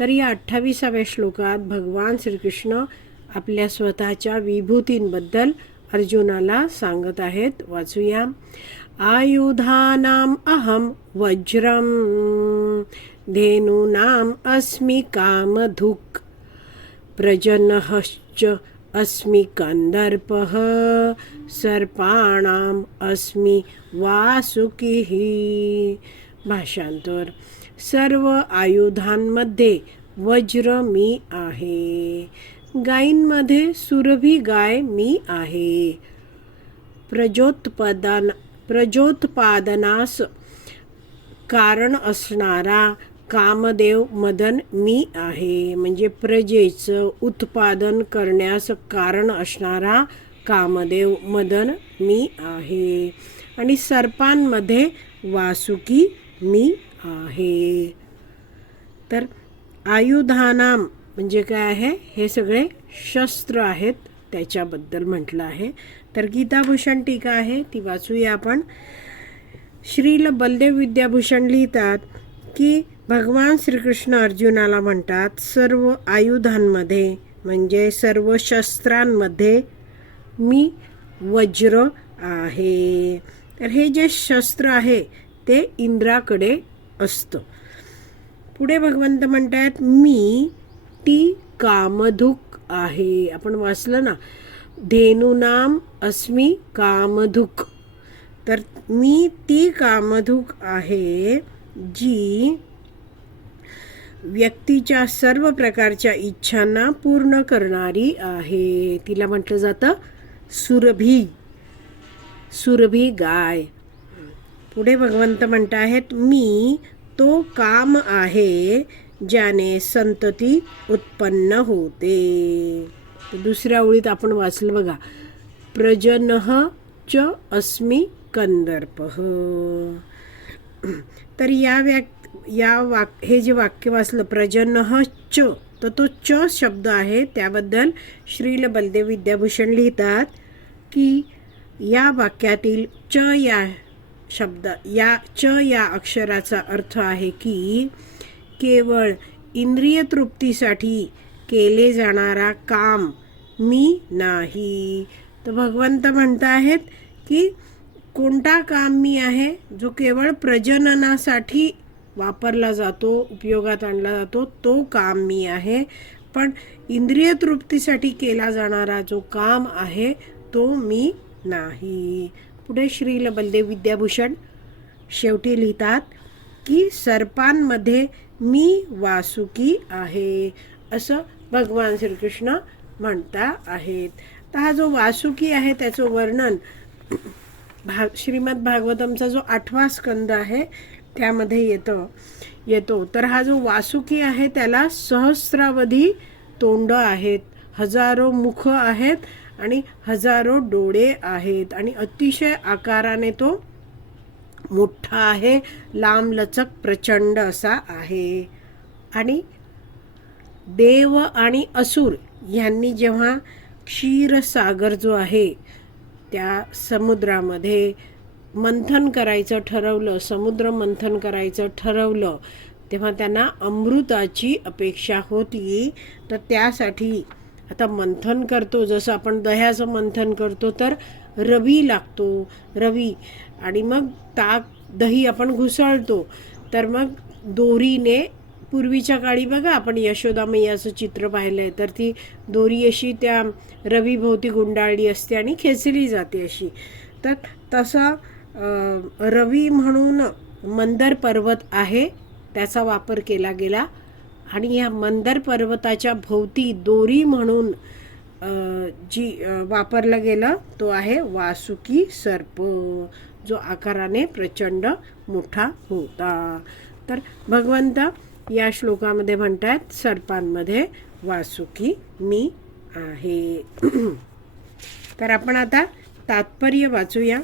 तर या अठ्ठावीसाव्या श्लोकात भगवान श्रीकृष्ण आपल्या स्वतःच्या विभूतींबद्दल अर्जुनाला सांगत आहेत. वाचूया. आयुधानाम अहम वज्रम धेनूनाम अस्मि कामधुक् प्रजनहश्च अस्मि कन्दर्पः सर्पाणाम् अस्मि वासुकिः। भाषांतर। सर्व आयुधांमध्ये वज्र मी आहे. गायींमध्ये सुरभी गाय मी आहे. प्रजोत्पादन प्रजोत्पादनास कारण असणारा कामदेव मदन मी आहे. म्हणजे प्रजेचं उत्पादन करण्यास कारण असणारा कामदेव मदन मी आहे. आणि सर्पांमध्ये वासुकी मी आहे. तर आयुधानाम म्हणजे काय आहे? हे सगळे शस्त्र आहेत त्याच्याबद्दल म्हटलं आहे. तर गीताभूषण टीका आहे ती वाचूया आपण. श्रील बलदेव विद्याभूषण लिहितात की भगवान श्रीकृष्ण अर्जुनाला म्हणतात सर्व आयुधांमध्ये म्हणजे सर्व शस्त्रांमध्ये मी वज्र आहे. तर हे जे शस्त्र आहे ते इंद्राकडे असतं. पुढे भगवंत म्हणतात मी ती कामधुक आहे. आपण वाचलं ना धेनुनाम अस्मी कामधुक. तर मी ती कामधुक आहे जी व्यक्तीच्या सर्व प्रकारच्या इच्छांना पूर्ण करणारी आहे. तिला म्हटलं जातं सुरभी. सुरभी गाय. पुढे भगवंत म्हणत आहेत मी तो काम आहे ज्याने संतती उत्पन्न होते. दुसऱ्या ओळीत आपण वाचलं बघा प्रजनः च अस्मि कंदर्प तर या व्याक या वाक हे जे वाक्य वाचलं प्रजन च तर तो च शब्द आहे. त्याबद्दल श्रील बलदेव विद्याभूषण लिहितात की या वाक्यातील च या शब्द. या च या अक्षराचा अर्थ आहे की केवळ इंद्रिय तृप्तीसाठी केले जाणारा काम मी नाही. तर भगवंत म्हणत आहेत की कोणता काम मी आहे जो केवळ प्रजननासाठी वापरला जातो उपयोगात आणला जातो तो काम मी आहे. पण इंद्रिय तृप्तीसाठी केला जाणारा जो काम आहे तो मी नाही. पुढे श्रील बलदेव विद्याभूषण शेवटी लिहितात की सर्पांमध्ये मी वासुकी आहे असं भगवान श्रीकृष्ण म्हणता आहेत. तर हा जो वासुकी आहे त्याचं वर्णन भाग श्रीमद भागवतमचा जो आठवा स्कंद आहे त्यामध्ये येतं येतो. तर हा जो वासुकी आहे त्याला सहस्रावधी तोंड आहेत. हजारो मुख आहेत आणि हजारो डोळे आहेत. आणि अतिशय आकाराने तो मोठा आहे लांबलचक प्रचंड असा आहे. आणि देव आणि असुर यांनी जेव्हा क्षीरसागर जो आहे त्या समुद्रामध्ये मंथन करायचं ठरवलं समुद्र मंथन करायचं ठरवलं तेव्हा त्यांना अमृताची अपेक्षा होती. तर त्यासाठी आता मंथन करतो जसं आपण दह्याचं मंथन करतो तर रवी लागतो रवी. आणि मग ताक दही आपण घुसळतो. तर मग दोरीने पूर्वीच्या काळी बघा आपण यशोदा मैयाचं चित्र पाहिलं आहे तर ती दोरी अशी त्या रवीभोवती गुंडाळली असते आणि खेचली जाते अशी. तर तसा रवी म्हणून मंदर पर्वत आहे त्याचा वापर केला गेला. आणि या मंदर पर्वताच्या भोवती दोरी म्हणून जी वापरलं गेलं तो आहे वासुकी सर्प जो आकाराने प्रचंड मोठा होता. तर भगवंत या श्लोकामध्ये म्हणतात सर्पांमध्ये वासुकी मी आहे. तर आपण आता तात्पर्य वाचूया.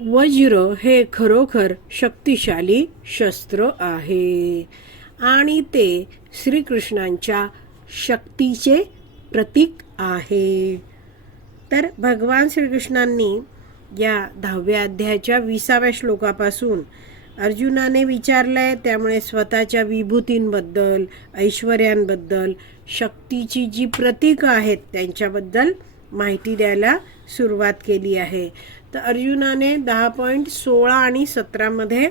वज्र हे खरोखर शक्तिशाली शस्त्र आहे. आणि ते श्रीकृष्णांच्या शक्तीचे प्रतीक आहे. तर भगवान श्रीकृष्णांनी या दहाव्या अध्यायाच्या विसाव्या श्लोकापासून अर्जुनाने विचारलंय त्यामुळे स्वतःच्या विभूतींबद्दल ऐश्वर्यांबद्दल शक्तीची जी प्रतीकं आहेत त्यांच्याबद्दल माहिती द्यायला सुरुवात केली आहे. तर अर्जुनाने दहा पॉईंट सोळा आणि सतरामध्ये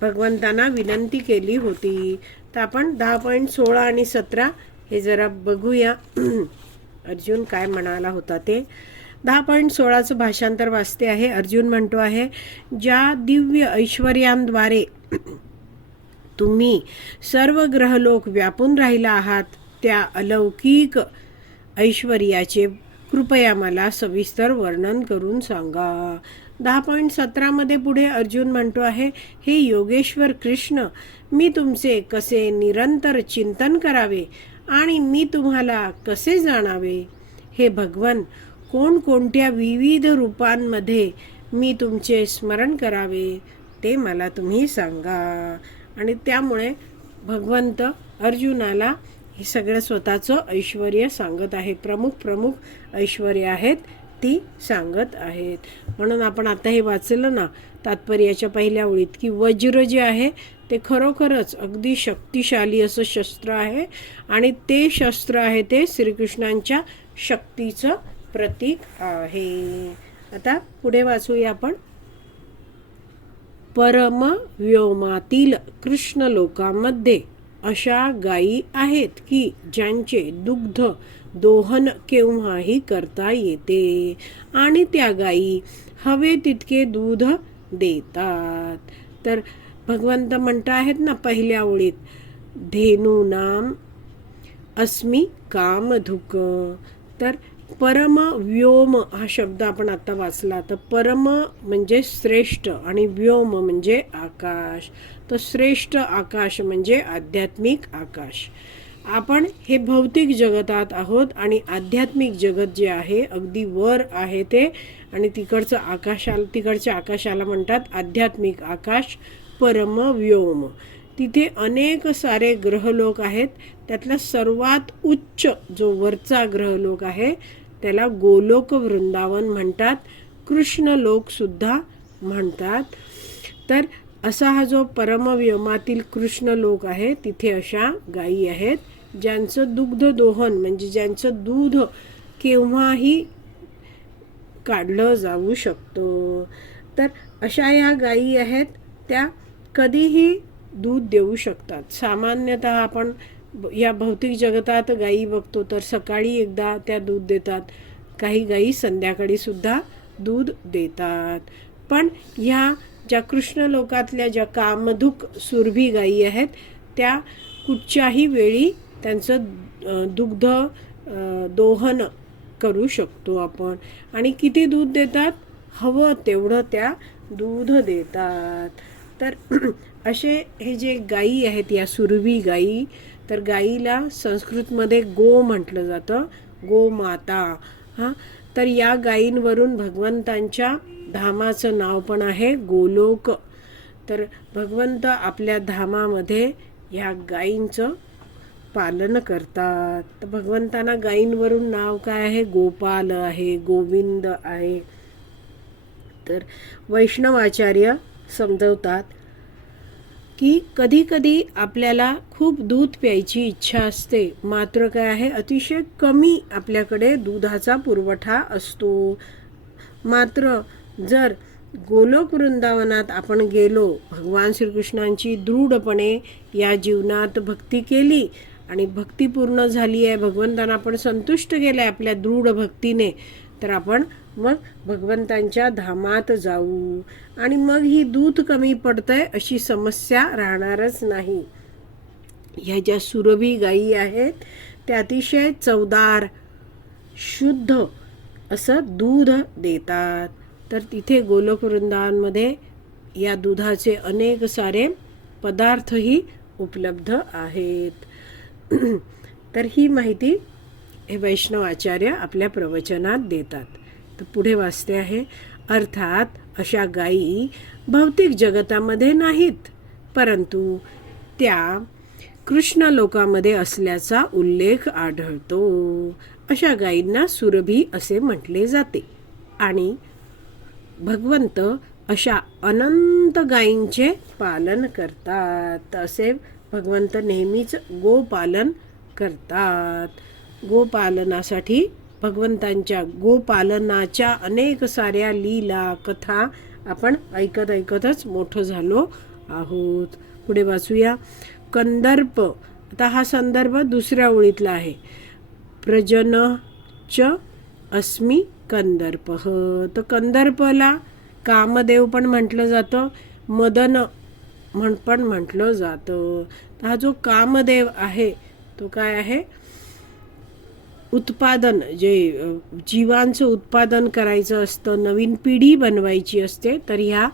भगवंतांना विनंती केली होती. तर आपण दहा पॉईंट सोळा आणि सतरा हे जरा बघूया. अर्जुन काय म्हणाला होता ते. दहा पॉईंट सोळाचं भाषांतर वाचते आहे. अर्जुन म्हणतो आहे ज्या दिव्य ऐश्वर्यांद्वारे तुम्ही सर्व ग्रहलोक व्यापून राहिला आहात त्या अलौकिक ऐश्वर्याचे कृपया मला सविस्तर वर्णन करून सांगा. दहा पॉईंट सतरामध्ये पुढे अर्जुन म्हणतो आहे हे योगेश्वर कृष्ण मी तुमचे कसे निरंतर चिंतन करावे आणि मी तुम्हाला कसे जाणावे? हे भगवन कोणकोणत्या विविध रूपांमध्ये मी तुमचे स्मरण करावे ते मला तुम्ही सांगा. आणि त्यामुळे भगवंत अर्जुनाला हे सगळं स्वतःचं ऐश्वर सांगत आहे. प्रमुख प्रमुख ऐश्वर आहेत ती सांगत आहेत. म्हणून आपण आता हे वाचलं ना तात्पर्याच्या पहिल्या ओळीत की वज्र जे आहे ते खरोखरच अगदी शक्तिशाली असं शस्त्र आहे आणि ते शस्त्र आहे ते श्रीकृष्णांच्या शक्तीचं प्रतीक आहे. आता पुढे वाचूया आपण. परम व्योमातील कृष्ण लोकांमध्ये अशा गायी आहेत की ज्यांचे दुग्ध दोहन केव्हाही करता येते आणि त्या गायी हवे तितके दूध देतात. तर भगवंत म्हणत आहेत ना पहिल्या ओळीत धेनू नाम अस्मी कामधुक. तर परम व्योम हा शब्द आपण आता वाचला तर परम म्हणजे श्रेष्ठ आणि व्योम म्हणजे आकाश. तर श्रेष्ठ आकाश म्हणजे आध्यात्मिक आकाश. आपण हे भौतिक जगतात आहोत आणि आध्यात्मिक जगत जे आहे अगदी वर आहे ते आणि तिकडचं आकाशाला तिकडच्या आकाशाला म्हणतात आध्यात्मिक आकाश परम व्योम. तिथे अनेक सारे ग्रहलोक आहेत. त्यातला सर्वात उच्च जो वरचा ग्रहलोक आहे त्याला गोलोक वृंदावन म्हणतात. कृष्ण लोकसुद्धा म्हणतात. तर असा हा जो परमव्योमातील कृष्ण लोक आहे तिथे अशा गायी आहेत ज्यांचं दुग्ध दोहन म्हणजे ज्यांचं दूध केव्हाही काढलं जाऊ शकतो. तर अशा या गायी आहेत त्या कधीही दूध देऊ शकतात. सामान्यतः आपण या भौतिक जगतात गायी बघतो तर सकाळी एकदा त्या दूध देतात. काही गायी संध्याकाळी सुद्धा दूध देतात. पण ह्या ज्या कृष्ण लोकातल्या ज्या कामधुक सुरभी गायी आहेत त्या कुठच्याही वेळी त्यांचं दुग्ध दोहन करू शकतो आपण. आणि किती दूध देतात? हवं तेवढं त्या दूध देतात. तर असे हे जे गायी आहेत या सुरवी गायी तर गाईला संस्कृतमध्ये गो म्हटलं जातं. गोमाता हां? तर या गायींवरून भगवंतांच्या धामाचं नाव पण आहे गोलोक. तर भगवंत आपल्या धामामध्ये ह्या गायींचं पालन करतात. तर भगवंतांना गायींवरून नाव काय आहे? गोपाल आहे गोविंद आहे. तर वैष्णवाचार्य समजवतात. की कधीकधी आपल्याला खूप दूध प्यायची इच्छा असते. मात्र काय आहे अतिशय कमी आपल्याकडे दुधाचा पुरवठा असतो. मात्र जर गोलोक वृंदावनात आपण गेलो भगवान श्रीकृष्णांची दृढपणे या जीवनात भक्ती केली आणि भक्ती पूर्ण झाली आहे भगवंतांना आपण संतुष्ट केलं आहे आपल्या दृढ भक्तीने तर आपण मग भगवंतांच्या धामात जाऊ. आणि मग ही दूध कमी पडतंय अशी समस्या राहणारच नाही. ह्या ज्या सुरभी गायी आहेत त्या अतिशय चवदार शुद्ध असं दूध देतात. तर तिथे गोलकवृंदांमध्ये या दुधाचे अनेक सारे पदार्थही उपलब्ध आहेत. तर ही माहिती हे वैष्णव आचार्य आपल्या प्रवचनात देतात. तर पुढे वाचते आहे. अर्थात अशा गायी भौतिक जगतामध्ये नाहीत परंतु त्या कृष्ण लोकामध्ये असल्याचा उल्लेख आढळतो. अशा गायींना सुरभी असे म्हटले जाते. आणि भगवंत अशा अनंत गायींचे पालन करतात. असे भगवंत नेहमीच गोपालन करतात. गोपालनासाठी भगवंतांच्या गोपालनाच्या अनेक साऱ्या लीला कथा आपण ऐकत ऐकतच मोठं झालो आहोत. पुढे वाचूया. कंदर्प. आता हा संदर्भ दुसऱ्या ओळीतला आहे. प्रजन च अस्मी कंदर्प. तर कंदर्पला कामदेव पण म्हटलं जातं मदन म्हण पण म्हटलं जातं. तर हा जो कामदेव आहे तो काय आहे? उत्पादन जे जीवांचं उत्पादन करायचं असतं नवीन पिढी बनवायची असते तर ह्या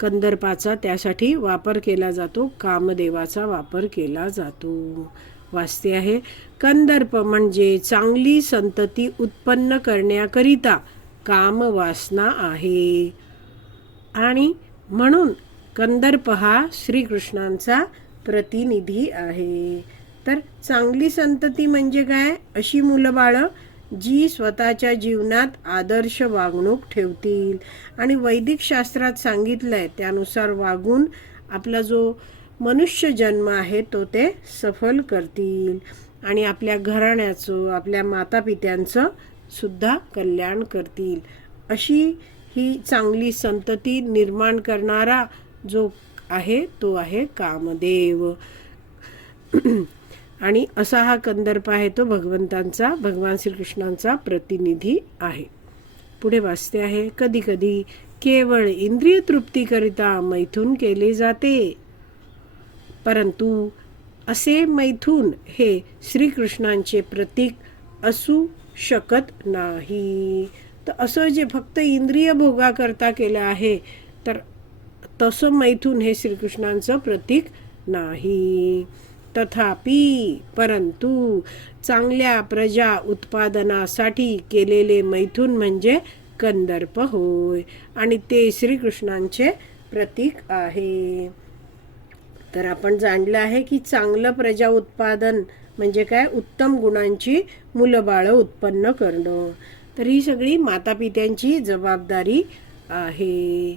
कंदर्पाचा त्यासाठी वापर केला जातो कामदेवाचा वापर केला जातो. वाचते आहे कंदर्प म्हणजे चांगली संतती उत्पन्न करण्याकरिता कामवासना आहे. आणि म्हणून कंदर्प हा श्रीकृष्णांचा प्रतिनिधी आहे. तर चांगली संतती म्हणजे काय? अशी मुलं बाळं जी स्वतःच्या जीवनात आदर्श वागणूक ठेवतील. आणि वैदिक शास्त्रात सांगितलं आहे त्यानुसार वागून आपला जो मनुष्य जन्म आहे तो ते सफल करतील. आणि आपल्या घराण्याचं आपल्या मातापित्यांचं सुद्धा कल्याण करतील. अशी ही चांगली संतती निर्माण करणारा जो आहे तो आहे कामदेव. आणि असा हा कंदर्प आहे तो भगवंतांचा भगवान श्रीकृष्णांचा प्रतिनिधी आहे. पुढे वाचते आहे कधी कधी केवळ इंद्रिय तृप्तीकरिता मैथून केले जाते. परंतु असे मैथून हे श्रीकृष्णांचे प्रतीक असू शकत नाही. तर असं जे फक्त इंद्रिय भोगाकरता केलं आहे तर तसं मैथून हे श्रीकृष्णांचं प्रतीक नाही. तथापि परंतु चांगल्या प्रजा उत्पादनासाठी केलेले मैथून म्हणजे कंदर्प होय आणि ते श्रीकृष्णांचे प्रतीक आहे. तर आपण जाणलं आहे की चांगलं प्रजा उत्पादन म्हणजे काय? उत्तम गुणांची मुलं बाळं उत्पन्न करणं. तर ही सगळी मातापित्यांची जबाबदारी आहे.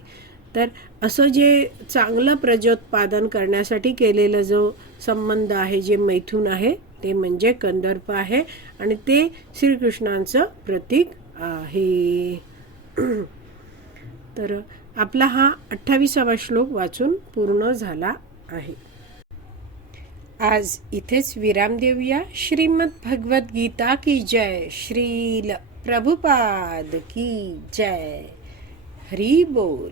तर असं जे चांगलं प्रजोत्पादन करण्यासाठी केलेला जो संबंध आहे जे मैथून आहे ते म्हणजे कंदर्प आहे आणि ते श्रीकृष्णांचं प्रतीक आहे. तर आपला हा अठ्ठावीसावा श्लोक वाचून पूर्ण झाला आहे. आज इथेच विराम देऊया. श्रीमद भगवत गीता की जय. श्रील प्रभुपाद की जय. हरी बोल.